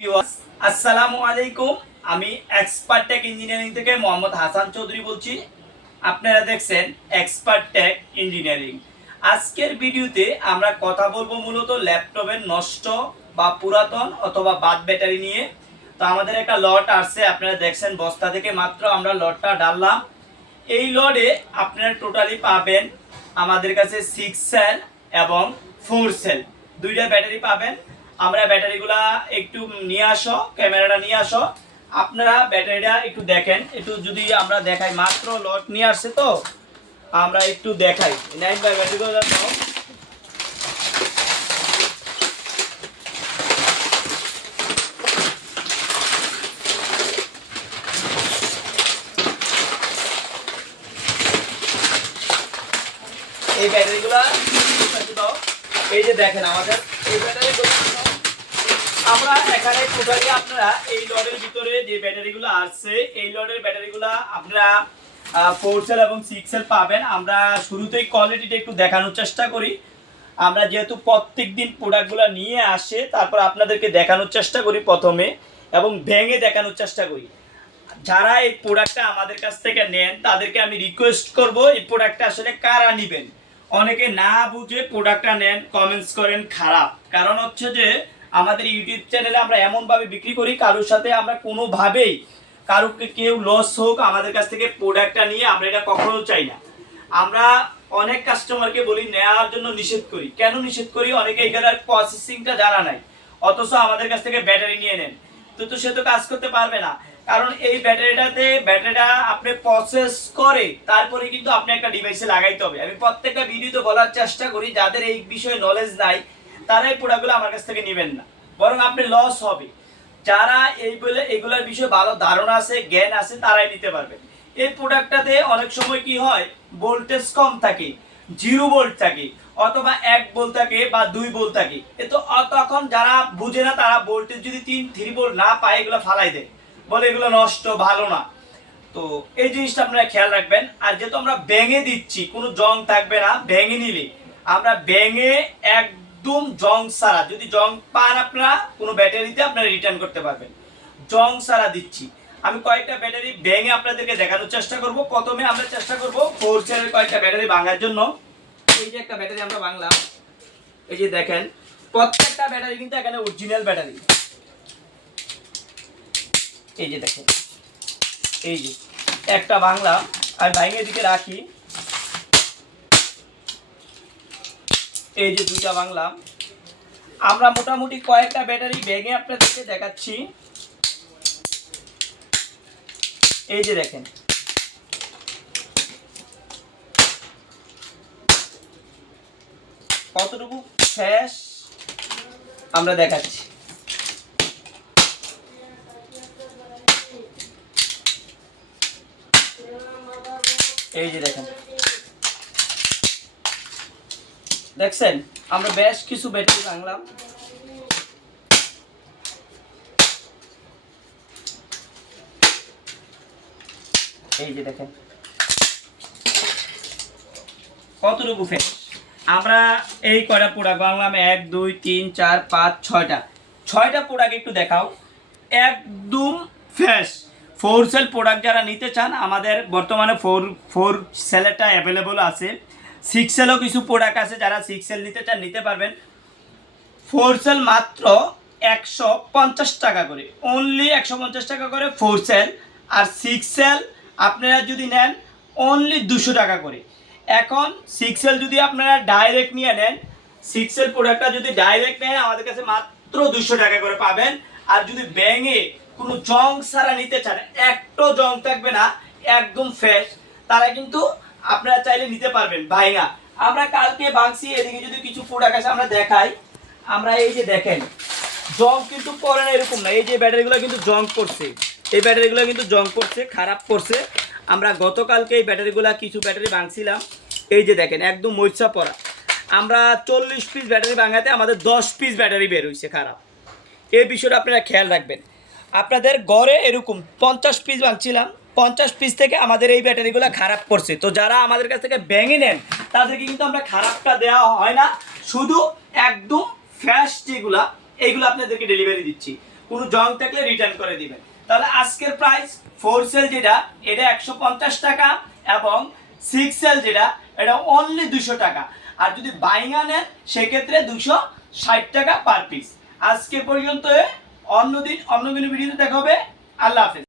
আসসালামু আলাইকুম। আমি এক্সপার্ট টেক ইঞ্জিনিয়ারিং থেকে মোহাম্মদ হাসান চৌধুরী বলছি। আপনারা দেখছেন এক্সপার্ট টেক ইঞ্জিনিয়ারিং আজকের ভিডিওতে আমরা কথা বলব মূলত ল্যাপটপের নষ্ট বা পুরাতন অথবা বাদ ব্যাটারি নিয়ে। তো আমাদের একটা লট আসছে, আপনারা দেখছেন বস্তা থেকে মাত্র আমরা লটটা ডাললাম। এই লটে আপনারা টোটালি পাবেন আমাদের কাছে সিক্স সেল এবং ফোর সেল দুইটা ব্যাটারি পাবেন। আমরা ব্যাটারিগুলা একটু নিয়ে আসো, ক্যামেরাটা নিয়ে আসো। আপনারা ব্যাটারিটা একটু দেখেন। একটু যদি আমরা দেখাই, মাত্র লট নিয়ে আসছে তো, আমরা একটু দেখাই। নাইন বাই ব্যাটারিগুলো এই ব্যাটারিগুলা এই যে দেখেন আমাদের, এই ব্যাটারিগুলো আমরা এখানে টোটালি আপনারা এই লটের ভিতরে যে ব্যাটারিগুলো আসছে, এই লটের ব্যাটারিগুলো আপনারা ফোর সেল এবং সিক্স সেল পাবেন। আমরা শুরুতেই কোয়ালিটিটা একটু দেখানোর চেষ্টা করি। আমরা যেহেতু প্রত্যেক দিন প্রোডাক্টগুলো নিয়ে আসে, তারপর আপনাদেরকে দেখানোর চেষ্টা করি প্রথমে এবং ভেঙে দেখানোর চেষ্টা করি। যারা এই প্রোডাক্টটা আমাদের কাছ থেকে নেন, তাদেরকে আমি রিকোয়েস্ট করব, এই প্রোডাক্টটা আসলে কারা নেবেন? অনেকে না বুঝে প্রোডাক্টটা নেন কমেন্টস করেন, খারাপ। কারণ হচ্ছে যে আমাদের ইউটিউব চ্যানেলে আমরা এমনভাবে বিক্রি করি, কারোর সাথে আমরা কোনোভাবেই কারোকে কেউ লস হোক, আমাদের কাছ থেকে প্রোডাক্টটা নিয়ে আমরা এটা কখনো চাই না। আমরা অনেক কাস্টমারকে বলি নেওয়ার জন্য নিষেধ করি। কেন নিষেধ করি? অনেকে এখানে প্রসেসিংটা জানা নাই। অথচ আমাদের কাছ থেকে ব্যাটারি নিয়ে নেন। তো তো সে তো কাজ করতে পারবে না। কারণ এই ব্যাটারিটাতে ব্যাটারিটা আপনি প্রসেস করে, তারপরে কিন্তু আপনি একটা ডিভাইসে লাগাইতে হবে। আমি প্রত্যেকটা ভিডিওতে বলার চেষ্টা করি, যাদের এই বিষয়ে নলেজ নাই তারা এই প্রোডাক্টগুলো আমার কাছ থেকে নেবেন না। বরং আপনি লস হবে। যারা এই বলে এগুলোর বিষয়ে ভালো ধারণা আছে, জ্ঞান আছে, তারাই নিতে পারবেন। এই প্রোডাক্টটাতে অনেক সময় কি হয়? ভোল্টেজ কম থাকে জিরো ভোল্ট থাকে, অথবা এক ভোল্ট থাকে বা দুই ভোল্ট থাকে। এ তো তখন যারা বুঝে না, তারা ভোল্টেজ যদি তিন থ্রি ভোল্ট না পায়, এগুলো ফালাই দেয়। বলে এগুলো নষ্ট, ভালো না। তো এই জিনিসটা আপনারা খেয়াল রাখবেন। আর যেহেতু আমরা ভেঙে দিচ্ছি, কোনো জং থাকবে না, ব্যাঙে নিলে। আমরা ভেঙে একদম জং সারা। যদি জং পান আপনারা, কোনো ব্যাটারিতে আপনারা রিটার্ন করতে পারবেন। জং সারা দিচ্ছি। আমি কয়েকটা ব্যাটারি ব্যাঙে আপনাদেরকে দেখানোর চেষ্টা করব। প্রথমে আমরা চেষ্টা করব ফোর সেলের কয়েকটা ব্যাটারি ভাঙার জন্য। এই যে একটা ব্যাটারি আমরা বাংলাম এই যে দেখেন, প্রত্যেকটা ব্যাটারি কিন্তু এখানে অরিজিনাল ব্যাটারি। এই যে দেখেন, এই যে একটা বাংলা আমি ভাঙে দিকে রাখি। এই যে দুইটা বাংলা আমরা মোটামুটি কয়েকটা ব্যাটারি ভেঙে আপনাদেরকে দেখাচ্ছি। এই যে দেখেন। কতটুকু শেষ আমরা দেখাচ্ছি। এই যে দেখেন। দেখছেন, আমরা বেশ কিছু ব্যাটারি ভাঙলাম। এই যে দেখেন। কতটুকু ফেস আমরা এই কয়টা প্রোডাক্ট বাংলাম এক, দুই, তিন, চার, পাঁচ, ছয়টা। ছয়টা প্রোডাক্ট একটু দেখাও। একদম ফ্রেশ ফোর সেল প্রোডাক্ট যারা নিতে চান, আমাদের বর্তমানে ফোর ফোর সেলেরটা অ্যাভেলেবল আছে। সিক্স সেলও কিছু প্রোডাক্ট আছে, যারা সিক্স সেল নিতে চান, নিতে পারবেন। ফোর সেল মাত্র একশো পঞ্চাশ টাকা করে। অনলি একশো পঞ্চাশ টাকা করে ফোর সেল আর সিক্স সেল আপনারা যদি নেন অনলি দুশো টাকা করে। এখন সিক্স সেল যদি আপনারা ডাইরেক্ট নিয়ে নেন সিক্স সেল প্রোডাক্টটা যদি ডাইরেক্ট নেন আমাদের কাছে মাত্র দুশো টাকা করে পাবেন। আর যদি ব্যাঙে কোনো জং ছাড়া নিতে চান একটো জং থাকবে না, একদম ফ্রেশ তারা কিন্তু আপনারা চাইলে নিতে পারবেন ভাইঙা আমরা কালকে বাংছি এদিকে যদি কিছু প্রোডাক্ট আছে আমরা দেখাই, আমরা এই যে দেখেন, জং কিন্তু পড়ে না এরকম না। এই যে ব্যাটারিগুলো কিন্তু জং করছে, এই ব্যাটারিগুলো কিন্তু জং করছে, খারাপ করছে। আমরা গতকালকে এই ব্যাটারিগুলো, কিছু ব্যাটারি ভাঙছিলাম। এই যে দেখেন, একদম মরিচা পড়া। আমরা চল্লিশ পিস ব্যাটারি ভাঙাতে আমাদের দশ পিস ব্যাটারি বের হয়েছে খারাপ। এই বিষয়টা আপনারা খেয়াল রাখবেন। আপনাদের গড়ে এরকম পঞ্চাশ পিস ভাঙছিলাম পঞ্চাশ পিস থেকে আমাদের এই ব্যাটারিগুলো খারাপ করছে। তো যারা আমাদের কাছ থেকে ভেঙে নেন, তাদেরকে কিন্তু আমরা খারাপটা দেওয়া হয় না। শুধু একদম ফ্রেশ যেগুলা, এইগুলো আপনাদেরকে ডেলিভারি দিচ্ছি। কোনো জং থাকলে রিটার্ন করে দিবেন। তাহলে আজকের প্রাইস ফোর সেল যেটা, এটা একশো পঞ্চাশ টাকা এবং সিক্স সেল যেটা, এটা অনলি দুশো টাকা। আর যদি বাইঙ্গা নেন সেক্ষেত্রে দুশো ষাট টাকা পার পিস আজকে পর্যন্ত অন্য দিন অন্য কোনো ভিডিওতে দেখা হবে। আল্লাহ হাফেজ।